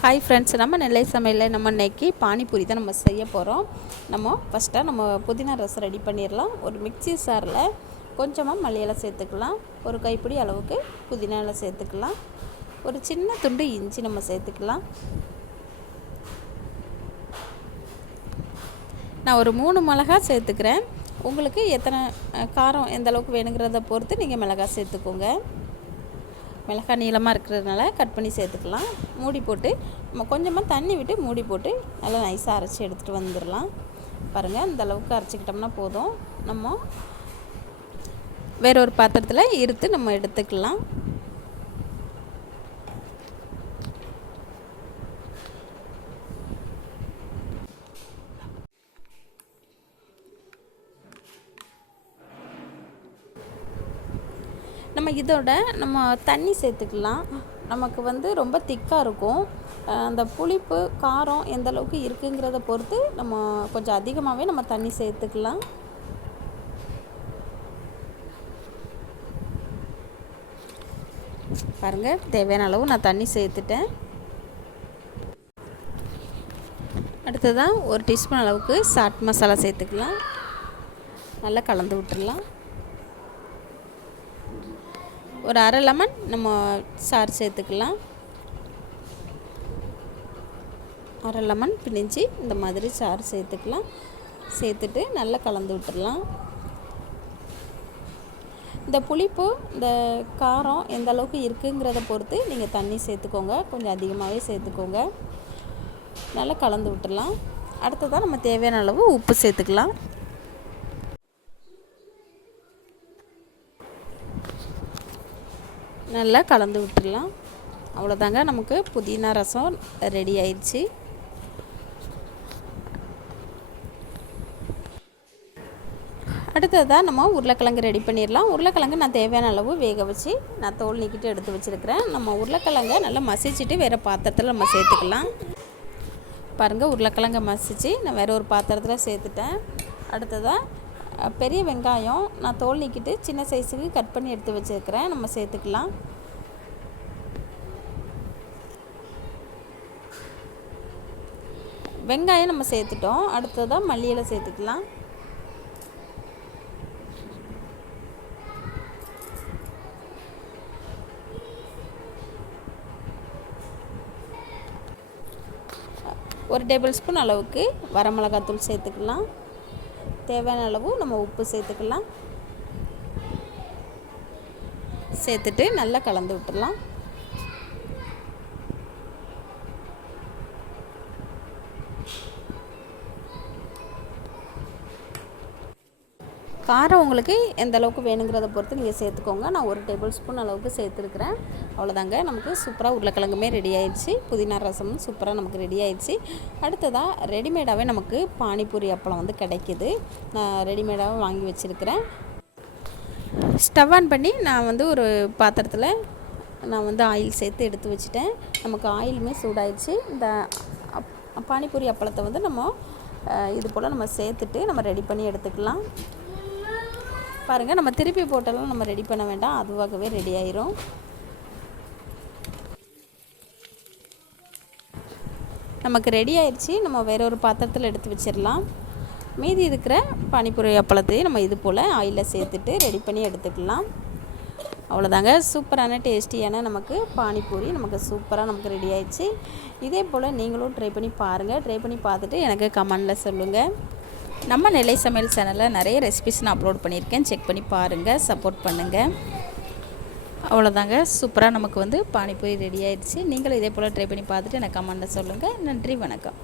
Hi friends நம்ம நெல்லை சமையலில் நம்ம இன்றைக்கி பானிபூரி தான் நம்ம செய்ய போகிறோம் நம்ம ஃபஸ்ட்டாக நம்ம புதினா ரசம் ரெடி பண்ணிடலாம். ஒரு மிக்ஸி சாரில் கொஞ்சமாக மல்லியிலை சேர்த்துக்கலாம். ஒரு கைப்பிடி அளவுக்கு புதினா சேர்த்துக்கலாம். ஒரு சின்ன துண்டு இஞ்சி நம்ம சேர்த்துக்கலாம். நான் ஒரு மூணு மிளகா சேர்த்துக்கிறேன். உங்களுக்கு எத்தனை காரம் எந்த அளவுக்கு வேணுங்கிறத பொறுத்து நீங்கள் மிளகா சேர்த்துக்கோங்க. மிளகாய் நீளமாக இருக்கிறதுனால கட் பண்ணி சேர்த்துக்கலாம். மூடி போட்டு நம்ம கொஞ்சமாக தண்ணி விட்டு மூடி போட்டு நல்லா நைஸாக அரைச்சி எடுத்துகிட்டு வந்துடலாம். பாருங்கள் அந்த அளவுக்கு அரைச்சிக்கிட்டோம்னா போதும். நம்ம வேற ஒரு பாத்திரத்தில் இருத்து நம்ம எடுத்துக்கலாம். நம்ம இதோட நம்ம தண்ணி சேர்த்துக்கலாம். நமக்கு வந்து ரொம்ப திக்காக இருக்கும். அந்த புளிப்பு காரம் எந்த அளவுக்கு இருக்குங்கிறத பொறுத்து நம்ம கொஞ்சம் அதிகமாகவே நம்ம தண்ணி சேர்த்துக்கலாம். பாருங்கள் தேவையான அளவு நான் தண்ணி சேர்த்துட்டேன். அடுத்ததாக ஒரு டீஸ்பூன் அளவுக்கு சாட் மசாலா சேர்த்துக்கலாம். நல்லா கலந்து விட்டுடலாம். ஒரு அரை லெமன் நம்ம சாறு சேர்த்துக்கலாம். அரை லெமன் பிழிஞ்சு இந்த மாதிரி சாறு சேர்த்துக்கலாம். சேர்த்துட்டு நல்லா கலந்து விட்டுடலாம். இந்த புளிப்பு இந்த காரம் எந்த அளவுக்கு இருக்குங்கிறத பொறுத்து நீங்கள் தண்ணி சேர்த்துக்கோங்க. கொஞ்சம் அதிகமாகவே சேர்த்துக்கோங்க. நல்லா கலந்து விட்டுடலாம். அடுத்ததாக நம்ம தேவையான அளவு உப்பு சேர்த்துக்கலாம். நல்லா கலந்து விட்டுடலாம். அவ்வளோதாங்க நமக்கு புதினா ரசம் ரெடி ஆயிடுச்சு. அடுத்ததாக நம்ம உருளைக்கிழங்கு ரெடி பண்ணிடலாம். உருளைக்கிழங்கு நான் தேவையான அளவு வேக வச்சு நான் தோல் நீக்கிட்டு எடுத்து வச்சுருக்கிறேன். நம்ம உருளைக்கிழங்கை நல்லா மசிச்சுட்டு வேறு பாத்திரத்தில் நம்ம சேர்த்துக்கலாம். பாருங்கள் உருளைக்கிழங்கை மசித்து நான் வேறு ஒரு பாத்திரத்தில் சேர்த்துட்டேன். அடுத்ததாக பெரிய வெங்காயம் நான் தோல் நீக்கிட்டு சின்ன சைஸுக்கு கட் பண்ணி எடுத்து வச்சுருக்கிறேன். நம்ம சேர்த்துக்கலாம். வெங்காயம் நம்ம சேர்த்துட்டோம். அடுத்ததாக மல்லி சேர்த்துக்கலாம். ஒரு டேபிள் ஸ்பூன் அளவுக்கு வரமிளகாத்தூள் சேர்த்துக்கலாம். தேவையான அளவு நம்ம உப்பு சேர்த்துக்கலாம். சேர்த்துட்டு நல்லா கலந்து விட்டுடலாம். காரம் உங்களுக்கு எந்த அளவுக்கு வேணுங்கிறத பொறுத்து நீங்கள் சேர்த்துக்கோங்க. நான் ஒரு டேபிள் ஸ்பூன் அளவுக்கு சேர்த்துருக்குறேன். அவ்வளோதாங்க நமக்கு சூப்பராக உருளைக்கிழங்குமே ரெடி ஆயிடுச்சு. புதினா ரசமும் சூப்பராக நமக்கு ரெடி ஆயிடுச்சு. அடுத்ததாக ரெடிமேடாகவே நமக்கு பானிபூரி அப்பளம் வந்து கிடைக்கிது. நான் ரெடிமேடாக வாங்கி வச்சுருக்கிறேன். ஸ்டவ் ஆன் பண்ணி நான் வந்து ஒரு பாத்திரத்தில் நான் வந்து ஆயில் சேர்த்து எடுத்து வச்சுட்டேன். நமக்கு ஆயிலுமே சூடாயிடுச்சு. இந்த அப் பானிபூரி அப்பளத்தை வந்து நம்ம இது போல் நம்ம சேர்த்துட்டு நம்ம ரெடி பண்ணி எடுத்துக்கலாம். பாருங்கள் நம்ம திருப்பி போட்டாலும் நம்ம ரெடி பண்ண வேண்டாம். அதுவாகவே ரெடி ஆயிரும். நமக்கு ரெடி ஆயிடுச்சு நம்ம வேற ஒரு பாத்திரத்தில் எடுத்து வச்சிடலாம். மீதி இருக்கிற பானிபூரி அப்பளத்தையும் நம்ம இது போல் ஆயிலில் சேர்த்துட்டு ரெடி பண்ணி எடுத்துக்கலாம். அவ்வளோதாங்க சூப்பரான டேஸ்டியான நமக்கு பானிபூரி நமக்கு சூப்பராக நமக்கு ரெடி ஆயிடுச்சு. இதே போல் நீங்களும் ட்ரை பண்ணி பாருங்கள் ட்ரை பண்ணி பார்த்துட்டு எனக்கு கமெண்டில் சொல்லுங்கள் நம்ம நிலை சமையல் சேனலில் நிறைய ரெசிபிஸ் நான் அப்லோட் பண்ணியிருக்கேன். செக் பண்ணி பாருங்கள் சப்போர்ட் பண்ணுங்கள் அவ்வளோதாங்க சூப்பராக நமக்கு வந்து பானிபூரி ரெடி ஆயிடுச்சு. நீங்களும் இதே போல் ட்ரை பண்ணி பார்த்துட்டு எனக்கு கமெண்ட்டில் சொல்லுங்கள் நன்றி வணக்கம்.